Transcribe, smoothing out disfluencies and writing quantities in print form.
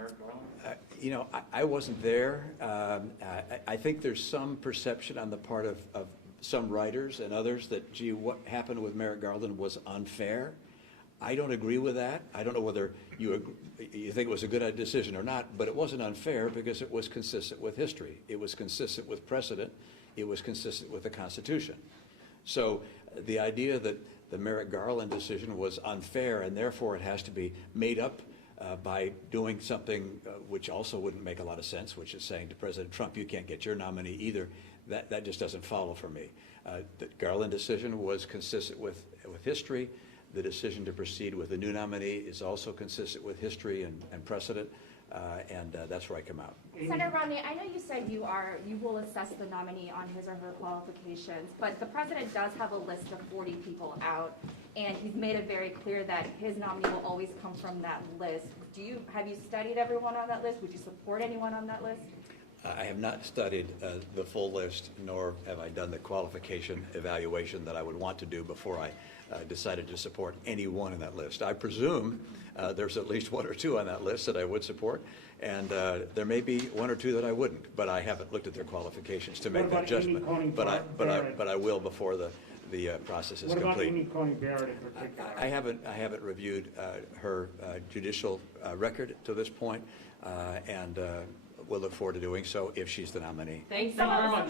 Merrick Garland? You know, I wasn't there. I think there's some perception on the part of some writers and others that, gee, what happened with Merrick Garland was unfair. I don't agree with that. I don't know whether you think it was a good decision or not, but it wasn't unfair because it was consistent with history. It was consistent with precedent. It was consistent with the Constitution. So the idea that the Merrick Garland decision was unfair and therefore it has to be made up by doing something which also wouldn't make a lot of sense, which is saying to President Trump, you can't get your nominee either, that just doesn't follow for me. The Garland decision was consistent with history. The decision to proceed with a new nominee is also consistent with history and precedent, and that's where I come out. Senator Romney, I know you said you will assess the nominee on his or her qualifications, but the president does have a list of 40 people out, and he's made it very clear that his nominee will always come from that list. Have you studied everyone on that list? Would you support anyone on that list? I have not studied the full list, nor have I done the qualification evaluation that I would want to do before I decided to support anyone in that list. I presume there's at least one or two on that list that I would support, and there may be one or two that I wouldn't, but I haven't looked at their qualifications to make that judgment. But I will before the process is complete. What about Amy Coney Barrett in particular? I haven't reviewed her judicial record to this point, and we'll look forward to doing so if she's the nominee. Thanks so very much.